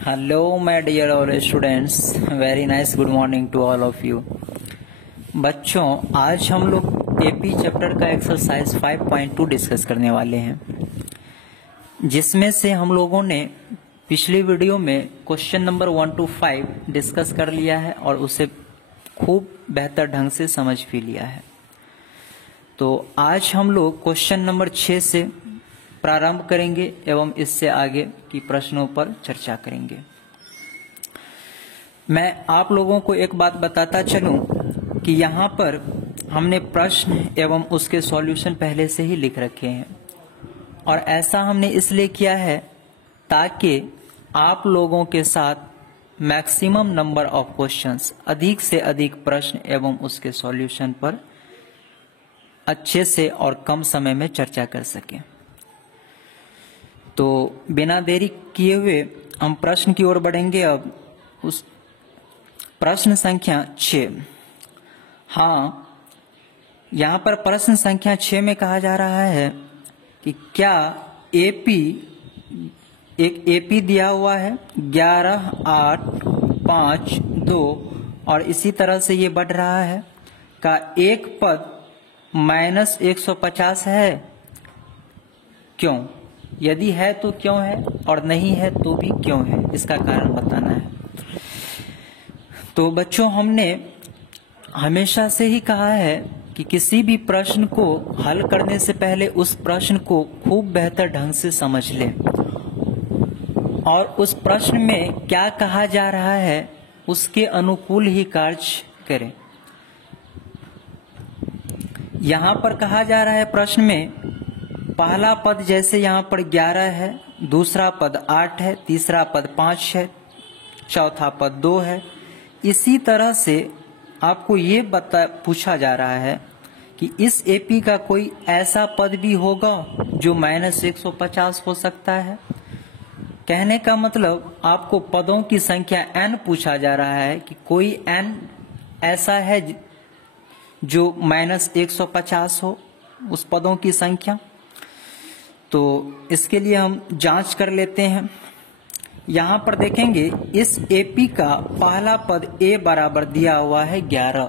Hello, my dear all students. Very nice good morning to all of you. बच्चों, आज हम लोग AP chapter का एक्सरसाइज 5.2 डिस्कस करने वाले हैं, जिसमें से हम लोगों ने पिछली वीडियो में क्वेश्चन नंबर 1 to 5 डिस्कस कर लिया है और उसे खूब बेहतर ढंग से समझ भी लिया है। तो आज हम लोग क्वेश्चन नंबर 6 से प्रारंभ करेंगे एवं इससे आगे की प्रश्नों पर चर्चा करेंगे। मैं आप लोगों को एक बात बताता चलूं कि यहाँ पर हमने प्रश्न एवं उसके सॉल्यूशन पहले से ही लिख रखे हैं, और ऐसा हमने इसलिए किया है ताकि आप लोगों के साथ मैक्सिमम नंबर ऑफ क्वेश्चंस, अधिक से अधिक प्रश्न एवं उसके सॉल्यूशन पर अच्छे से और कम समय में चर्चा कर सकें। तो बिना देरी किए हुए हम प्रश्न की ओर बढ़ेंगे। अब उस प्रश्न संख्या 6। हाँ, यहाँ पर प्रश्न संख्या 6 में कहा जा रहा है कि क्या एपी, एक एपी दिया हुआ है 11, 8, 5, 2 और इसी तरह से ये बढ़ रहा है, का एक पद -150 है। क्यों? यदि है तो क्यों है, और नहीं है तो भी क्यों है, इसका कारण बताना है। तो बच्चों, हमने हमेशा से ही कहा है कि किसी भी प्रश्न को हल करने से पहले उस प्रश्न को खूब बेहतर ढंग से समझ लें और उस प्रश्न में क्या कहा जा रहा है उसके अनुकूल ही कार्य करें। यहाँ पर कहा जा रहा है प्रश्न में, पहला पद जैसे यहाँ पर 11 है, दूसरा पद 8 है, तीसरा पद 5 है, चौथा पद 2 है। इसी तरह से आपको ये पूछा जा रहा है कि इस एपी का कोई ऐसा पद भी होगा जो -150 हो सकता है। कहने का मतलब आपको पदों की संख्या n पूछा जा रहा है कि कोई n ऐसा है जो -150 हो, उस पदों की संख्या। तो इसके लिए हम जांच कर लेते हैं। यहाँ पर देखेंगे इस एपी का पहला पद a बराबर दिया हुआ है 11,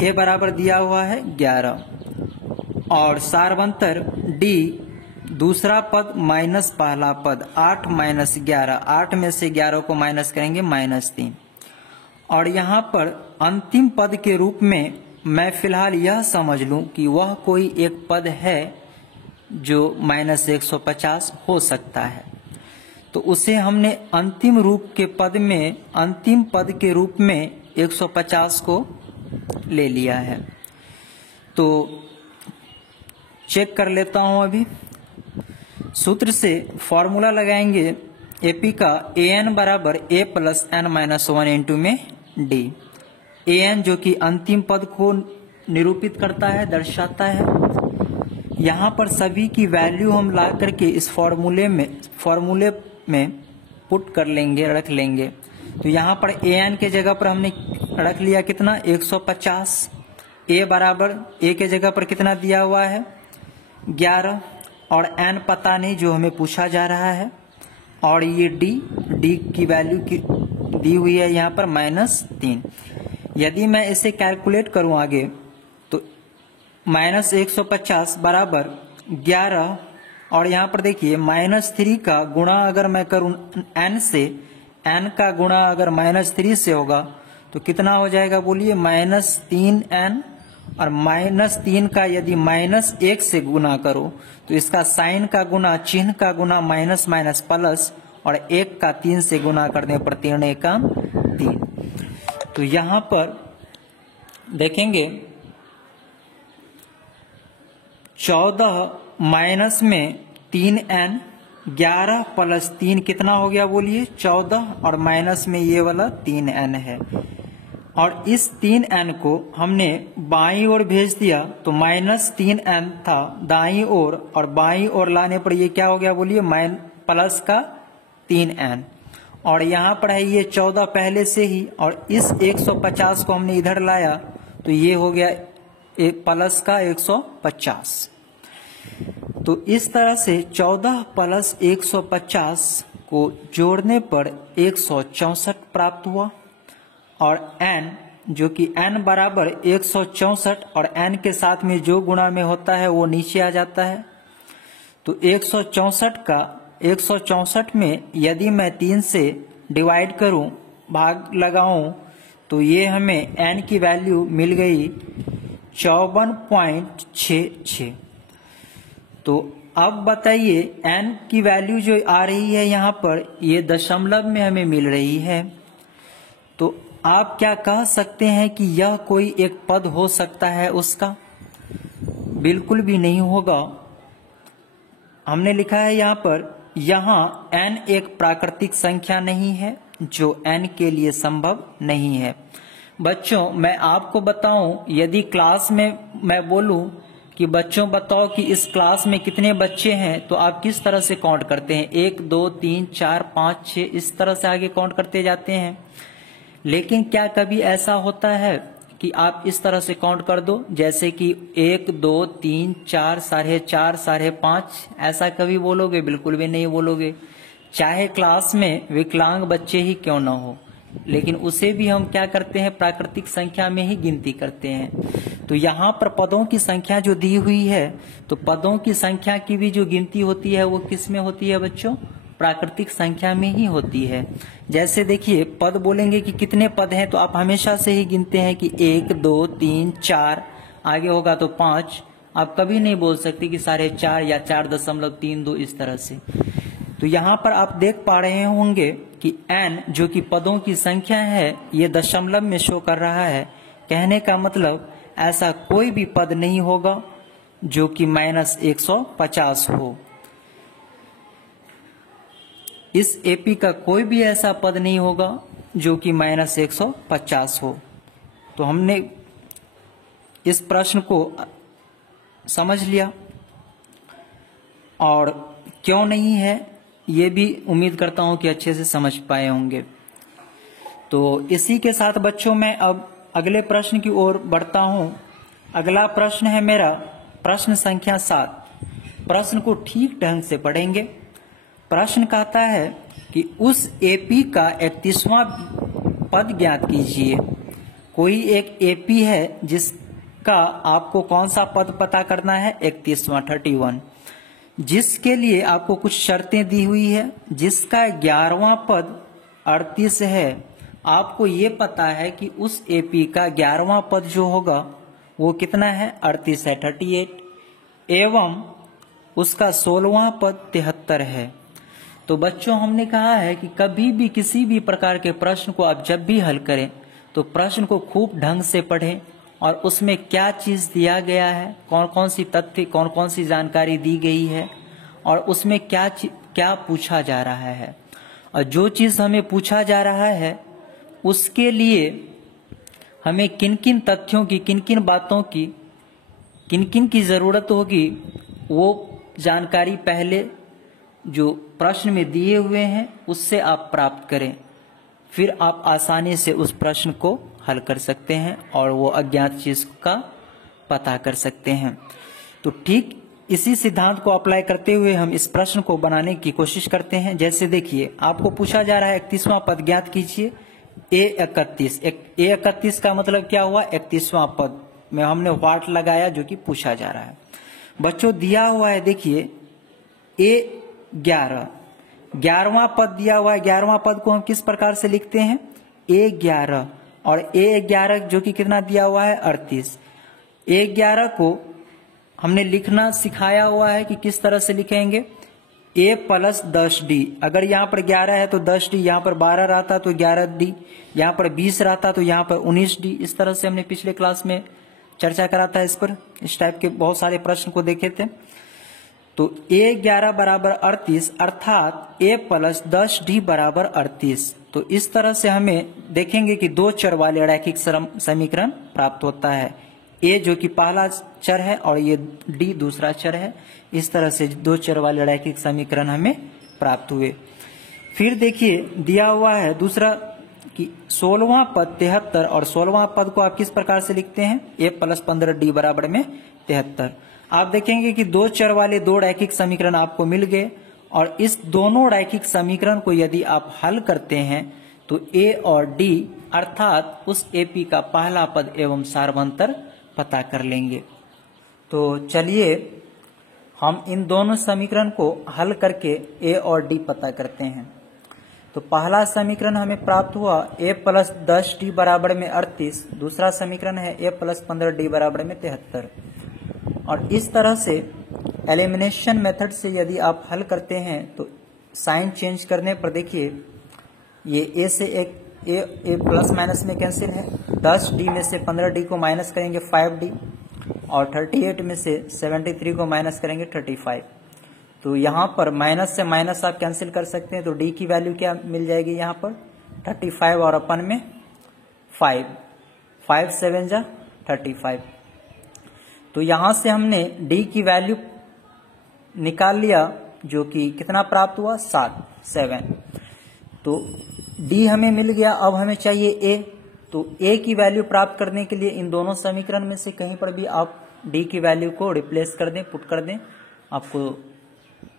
a बराबर दिया हुआ है 11, और सारवंतर d दूसरा पद माइनस पहला पद 8 - 11, 8 में से 11 को माइनस करेंगे -3, और यहाँ पर अंतिम पद के रूप में मैं फिलहाल यह समझ लूं कि वह कोई एक पद है जो -150 हो सकता है। तो उसे हमने अंतिम रूप के पद में, अंतिम पद के रूप में 150 को ले लिया है। तो चेक कर लेता हूं। अभी सूत्र से फॉर्मूला लगाएंगे एपी का, an बराबर a + n-1 इंटू में d। an जो कि अंतिम पद को निरूपित करता है, दर्शाता है। यहाँ पर सभी की वैल्यू हम ला करके इस फॉर्मूले में पुट कर लेंगे, रख लेंगे। तो यहाँ पर an के जगह पर हमने रख लिया कितना, 150। a बराबर a के जगह पर कितना दिया हुआ है 11, और n पता नहीं जो हमें पूछा जा रहा है, और ये d की वैल्यू की दी हुई है यहाँ पर -3। यदि मैं इसे कैलकुलेट करूँ आगे तो -150 बराबर 11, और यहाँ पर देखिए -3 का गुणा अगर मैं करूँ n से, n का गुणा अगर -3 से होगा तो कितना हो जाएगा बोलिए, -3n, और -3 का यदि -1 से गुना करो तो इसका साइन का गुना, चिन्ह का गुना माइनस माइनस प्लस, और 1 का 3 से गुना करने पर 3 एकम 3। तो यहाँ पर देखेंगे 14 माइनस में 3n, 11 + 3 कितना हो गया बोलिए 14, और माइनस में ये वाला 3n है, और इस 3n को हमने बाईं ओर भेज दिया तो -3n था दाईं ओर, और बाईं ओर लाने पर ये क्या हो गया बोलिए, प्लस का 3n, और यहाँ पर है ये 14 पहले से ही, और इस 150 को हमने इधर लाया तो ये हो गया प्लस का 150। तो इस तरह से 14 + 150 को जोड़ने पर 164 प्राप्त हुआ और n जो कि n बराबर 164 और n के साथ में जो गुणा में होता है वो नीचे आ जाता है। तो 164 में यदि मैं 3 से डिवाइड करूं, भाग लगाऊं, तो ये हमें n की वैल्यू मिल गई 54.66। तो अब बताइए n की वैल्यू जो आ रही है यहाँ पर, ये दशमलव में हमें मिल रही है। तो आप क्या कह सकते हैं कि यह कोई एक पद हो सकता है उसका? बिल्कुल भी नहीं होगा। हमने लिखा है यहाँ पर, यहाँ n एक प्राकृतिक संख्या नहीं है जो n के लिए संभव नहीं है। बच्चों मैं आपको बताऊं, यदि क्लास में मैं बोलूं कि बच्चों बताओ कि इस क्लास में कितने बच्चे हैं, तो आप किस तरह से काउंट करते हैं? 1 2 3 4 5 6 इस तरह से आगे काउंट करते जाते हैं। लेकिन क्या कभी ऐसा होता है कि आप इस तरह से काउंट कर दो, जैसे कि 1 2 3 4 4.5 5.5, ऐसा कभी बोलोगे? बिल्कुल भी नहीं बोलोगे। चाहे क्लास में विकलांग बच्चे ही क्यों ना हो, लेकिन उसे भी हम क्या करते हैं? प्राकृतिक संख्या में ही गिनती करते हैं। तो यहाँ पर पदों की संख्या जो दी हुई है, तो पदों की संख्या की भी जो गिनती होती है वो किस में होती है बच्चों? प्राकृतिक संख्या में ही होती है। जैसे देखिए, पद बोलेंगे कि कितने पद हैं, तो आप हमेशा से ही गिनते हैं कि 1 2 3 4, आगे होगा तो 5। आप कभी नहीं बोल सकते कि 4.5 या 4.32 इस तरह से। तो यहाँ पर आप देख पा रहे होंगे कि n जो कि पदों की संख्या है, ये दशमलव में शो कर रहा है। कहने का मतलब ऐसा कोई भी पद नहीं होगा जो कि -150 हो। इस एपी का कोई भी ऐसा पद नहीं होगा जो कि -150 हो। तो हमने इस प्रश्न को समझ लिया, और क्यों नहीं है ये भी उम्मीद करता हूं कि अच्छे से समझ पाए होंगे। तो इसी के साथ बच्चों मैं अब अगले प्रश्न की ओर बढ़ता हूं। अगला प्रश्न है मेरा प्रश्न संख्या 7। प्रश्न को ठीक ढंग से पढ़ेंगे। प्रश्न कहता है कि उस एपी का 31वां पद ज्ञात कीजिए। कोई एक एपी है जिसका आपको कौन सा पद पता करना है? 31वां 31, जिसके लिए आपको कुछ शर्तें दी हुई है, जिसका 11वां पद 38 है। आपको ये पता है कि उस एपी का 11वां पद जो होगा वो कितना है? 38 है, 38, एवं उसका 16वां पद 73 है। तो बच्चों हमने कहा है कि कभी भी किसी भी प्रकार के प्रश्न को आप जब भी हल करें तो प्रश्न को खूब ढंग से पढ़ें और उसमें क्या चीज दिया गया है, कौन कौन सी तथ्य, कौन कौन सी जानकारी दी गई है और उसमें क्या पूछा जा रहा है। और जो चीज हमें पूछा जा रहा है उसके लिए हमें किन किन तथ्यों की, किन किन बातों की, किन किन की जरूरत होगी, वो जानकारी पहले जो प्रश्न में दिए हुए हैं उससे आप प्राप्त करें। फिर आप आसानी से उस प्रश्न को हल कर सकते हैं और वो अज्ञात चीज का पता कर सकते हैं। तो ठीक इसी सिद्धांत को अप्लाई करते हुए हम इस प्रश्न को बनाने की कोशिश करते हैं। जैसे देखिए, आपको पूछा जा रहा है 31वां पद ज्ञात कीजिए। A31 का मतलब क्या हुआ? 31वां पद में हमने व्हाट लगाया जो कि पूछा जा रहा है। बच्चों दिया हुआ है, देखिए A11, 11वां पद दिया हुआ है। 11वां पद को हम किस प्रकार से लिखते हैं? A11, और A11 जो कि कितना दिया हुआ है? 38। A11 को हमने लिखना सिखाया हुआ है कि किस तरह से लिखेंगे? A + 10D। अगर यहाँ पर 11 है तो 10D, यहाँ पर 12 रहता तो 11D, यहाँ पर 20 रहता तो यहाँ पर 19D। इस तरह से हमने पिछले क्लास में चर्चा करा था। इस पर इस टाइप के बहुत सारे प्रश्न को देखे थे। तो A11 बराबर 38, अर्थात A + 10D बराबर 38। तो इस तरह से हमें देखेंगे कि दो चर वाले रैखिक समीकरण प्राप्त होता है। A जो कि पहला चर है और ये D दूसरा चर है। इस तरह से दो चर वाले रैखिक समीकरण हमें प्राप्त हुए। फिर देखिए दिया हुआ है दूसरा कि 16वां पद 73, और 16वां पद को आप किस प्रकार से लिखते हैं? A + 15D बराबर में 73। आप देखेंगे कि दो चर वाले दो रैखिक समीकरण आपको मिल गए और इस दोनों रैखिक समीकरण को यदि आप हल करते हैं तो ए और डी अर्थात उस एपी का पहला पद एवं सार्वंतर पता कर लेंगे। तो चलिए हम इन दोनों समीकरण को हल करके ए और डी पता करते हैं। तो पहला समीकरण हमें प्राप्त हुआ a प्लस 10d बराबर में 38, दूसरा समीकरण है a प्लस 15d बराबर में 73। और इस तरह से एलिमिनेशन मेथड से यदि आप हल करते हैं तो साइन चेंज करने पर देखिए ये a से एक a प्लस माइनस में कैंसिल है, 10d में से 15d को माइनस करेंगे 5d और 38 में से 73 को माइनस करेंगे 35। तो यहाँ पर माइनस से माइनस आप कैंसिल कर सकते हैं, तो d की वैल्यू क्या मिल जाएगी यहाँ पर 35 और अपन में 5, 5 7 जा 35। तो यहाँ से हमने d की वैल्यू निकाल लिया जो कि कितना प्राप्त हुआ 7। तो d हमें मिल गया। अब हमें चाहिए a, तो a की वैल्यू प्राप्त करने के लिए इन दोनों समीकरण में से कहीं पर भी आप d की वैल्यू को रिप्लेस कर दें, पुट कर दें, आपको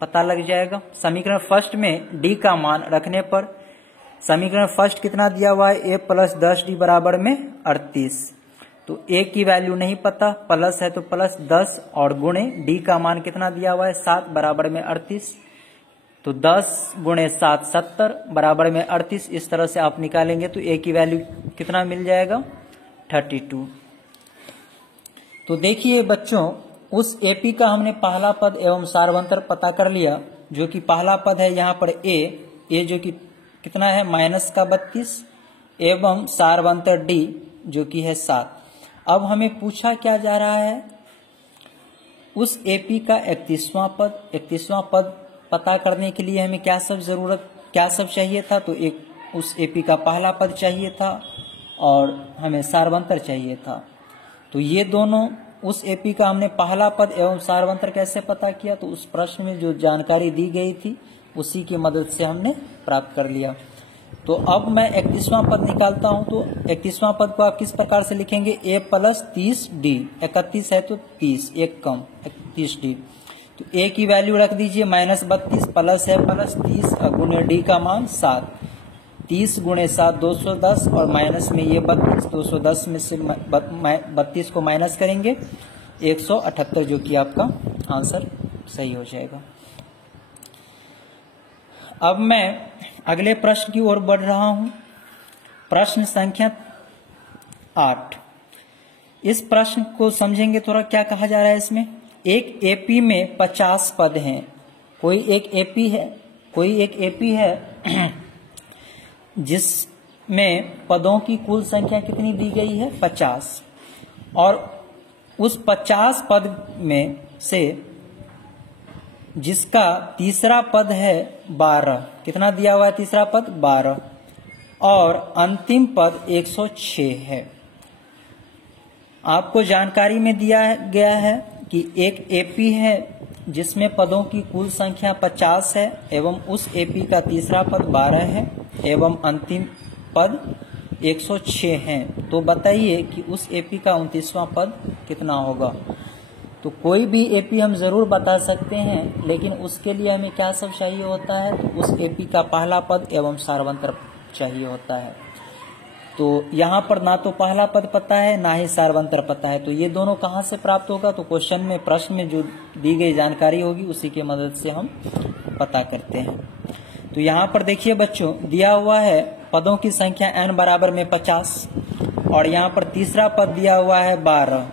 पता लग जाएगा। समीकरण फर्स्ट में d का मान रखने पर समीकरण फर्स्ट कितना दिया हुआ है a प्लस 10d बराबर में 38। तो a की वैल्यू नहीं पता, प्लस है तो प्लस 10 और गुणे d का मान कितना दिया हुआ है 7 बराबर में 38। तो 10 गुणे 7 70 बराबर में 38। इस तरह से आप निकालेंगे तो a की वैल्यू कितना मिल जाएगा 32। तो देखिए बच्चों उस एपी का हमने पहला पद एवं सार्वंतर पता कर लिया, जो कि पहला पद है यहाँ पर ए जो कि कितना है -32 एवं सार्वंतर डी जो कि है 7। अब हमें पूछा क्या जा रहा है उस एपी का 31वां पद पता करने के लिए हमें क्या सब चाहिए था। तो एक उस एपी का पहला पद चाहिए था और हमें सार्वंतर चाहिए था। तो ये दोनों उस एपी का हमने पहला पद एवं सार्वंतर कैसे पता किया, तो उस प्रश्न में जो जानकारी दी गई थी उसी की मदद से हमने प्राप्त कर लिया। तो अब मैं 31वां पद निकालता हूं। तो 31वां पद को आप किस प्रकार से लिखेंगे a प्लस 30d, 31 है तो 30, एक कम 31d। तो a की वैल्यू रख दीजिए -32, प्लस है प्लस 30 गुणे d का मान 7, 30 गुणे 7 210 और माइनस में ये 32, 210 में से 32 को माइनस करेंगे 178 जो कि आपका आंसर सही हो जाएगा। अब मैं अगले प्रश्न की ओर बढ़ रहा हूं। प्रश्न संख्या 8। इस प्रश्न को समझेंगे थोड़ा क्या कहा जा रहा है इसमें। एक एपी में 50 पद हैं। कोई एक एपी है जिसमें पदों की कुल संख्या कितनी दी गई है 50, और उस 50 पद में से जिसका तीसरा पद है 12, कितना दिया हुआ है तीसरा पद 12, और अंतिम पद 106 है। आपको जानकारी में दिया गया है कि एक एपी है जिसमें पदों की कुल संख्या 50 है एवं उस एपी का तीसरा पद 12 है एवं अंतिम पद 106 है। तो बताइए कि उस एपी का 29वां पद कितना होगा। तो कोई भी एपी हम जरूर बता सकते हैं, लेकिन उसके लिए हमें क्या सब चाहिए होता है, तो उस एपी का पहला पद एवं सार्वंतर चाहिए होता है। तो यहाँ पर ना तो पहला पद पता है ना ही सार्वंतर पता है, तो ये दोनों कहाँ से प्राप्त होगा। तो क्वेश्चन में प्रश्न में जो दी गई जानकारी होगी उसी की मदद से हम पता करते हैं। तो यहाँ पर देखिए बच्चों दिया हुआ है पदों की संख्या n बराबर में 50 और यहाँ पर तीसरा पद दिया हुआ है 12।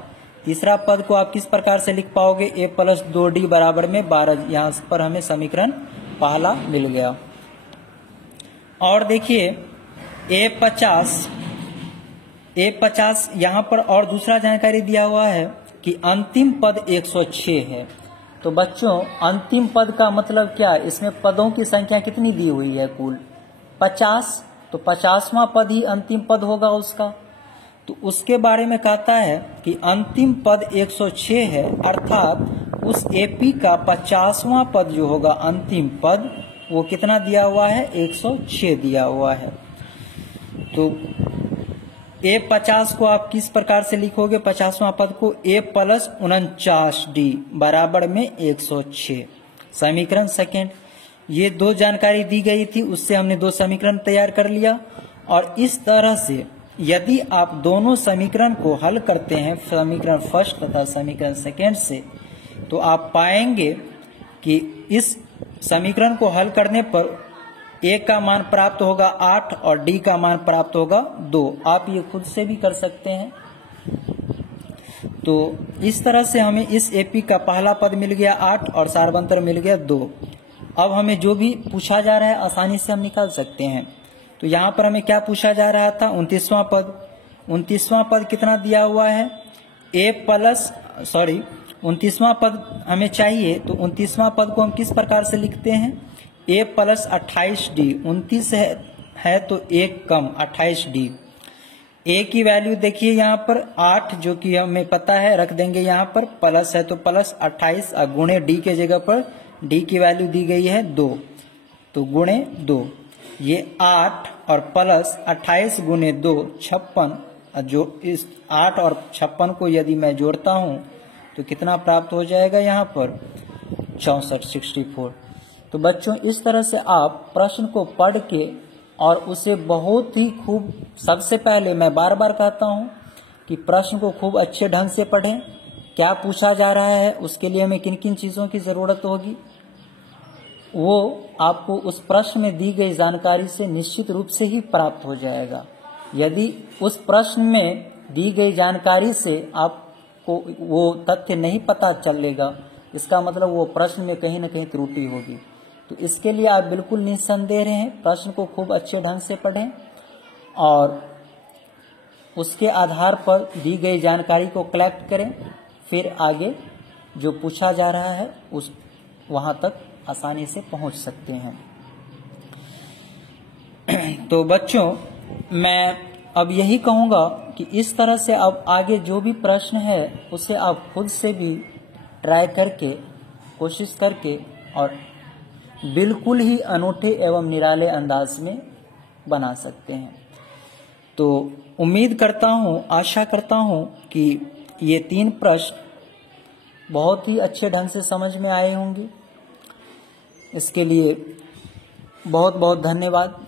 तीसरा पद को आप किस प्रकार से लिख पाओगे, a प्लस 2d बराबर में 12। यहाँ पर हमें समीकरण पहला मिल गया। और देखिए A50 यहाँ पर और दूसरा जानकारी दिया हुआ है कि अंतिम पद 106 है। तो बच्चों अंतिम पद का मतलब क्या, इसमें पदों की संख्या कितनी दी हुई है कुल 50, तो 50वां पद ही अंतिम पद होगा उसका। तो उसके बारे में कहता है कि अंतिम पद 106 है, अर्थात उस एपी का 50वां पद जो होगा अंतिम पद वो कितना दिया हुआ है 106 दिया हुआ है। तो A50 को आप किस प्रकार से लिखोगे 50वां पद को, A प्लस 49D बराबर में 106, समीकरण सेकेंड। ये दो जानकारी दी गई थी, उससे हमने दो समीकरण तैयार कर लिया। और इस तरह से यदि आप दोनों समीकरण को हल करते हैं, समीकरण फर्स्ट तथा समीकरण सेकेंड से, तो आप पाएंगे कि इस समीकरण को हल करने पर ए का मान प्राप्त होगा 8 और डी का मान प्राप्त होगा 2। आप ये खुद से भी कर सकते हैं। तो इस तरह से हमें इस एपी का पहला पद मिल गया 8 और सार्वंतर मिल गया 2। अब हमें जो भी पूछा जा रहा है आसानी से हम निकाल सकते हैं। तो यहाँ पर हमें क्या पूछा जा रहा था, 29वां पद। 29वां पद कितना दिया हुआ है, 29वां पद हमें चाहिए। तो 29वां पद को हम किस प्रकार से लिखते हैं, a + 28d। 29 है तो 1 कम 28d। a की वैल्यू देखिए यहाँ पर 8 जो कि हमें पता है, रख देंगे यहाँ पर, प्लस है तो प्लस 28 और गुणे d के जगह पर d की वैल्यू दी गई है 2, तो गुणे 2। ये 8 और प्लस 28 गुणे 2 56। जो इस 8 और 56 को यदि मैं जोड़ता हूँ तो कितना प्राप्त हो जाएगा यहाँ पर 64। तो बच्चों इस तरह से आप प्रश्न को पढ़ के और उसे बहुत ही खूब, सबसे पहले मैं बार बार कहता हूँ कि प्रश्न को खूब अच्छे ढंग से पढ़ें। क्या पूछा जा रहा है, उसके लिए हमें किन किन चीज़ों की ज़रूरत होगी, वो आपको उस प्रश्न में दी गई जानकारी से निश्चित रूप से ही प्राप्त हो जाएगा। यदि उस प्रश्न में दी गई जानकारी से आपको वो तथ्य नहीं पता चलेगा, इसका मतलब वो प्रश्न में कहीं ना कहीं त्रुटि होगी। तो इसके लिए आप बिल्कुल निस्संदेह रहें, प्रश्न को खूब अच्छे ढंग से पढ़ें और उसके आधार पर दी गई जानकारी को कलेक्ट करें। फिर आगे जो पूछा जा रहा है उस वहाँ तक आसानी से पहुँच सकते हैं। तो बच्चों मैं अब यही कहूँगा कि इस तरह से अब आगे जो भी प्रश्न है उसे आप खुद से भी ट्राई करके, कोशिश करके और बिल्कुल ही अनूठे एवं निराले अंदाज में बना सकते हैं। तो उम्मीद करता हूँ, आशा करता हूँ कि ये 3 प्रश्न बहुत ही अच्छे ढंग से समझ में आए होंगे। इसके लिए बहुत बहुत धन्यवाद।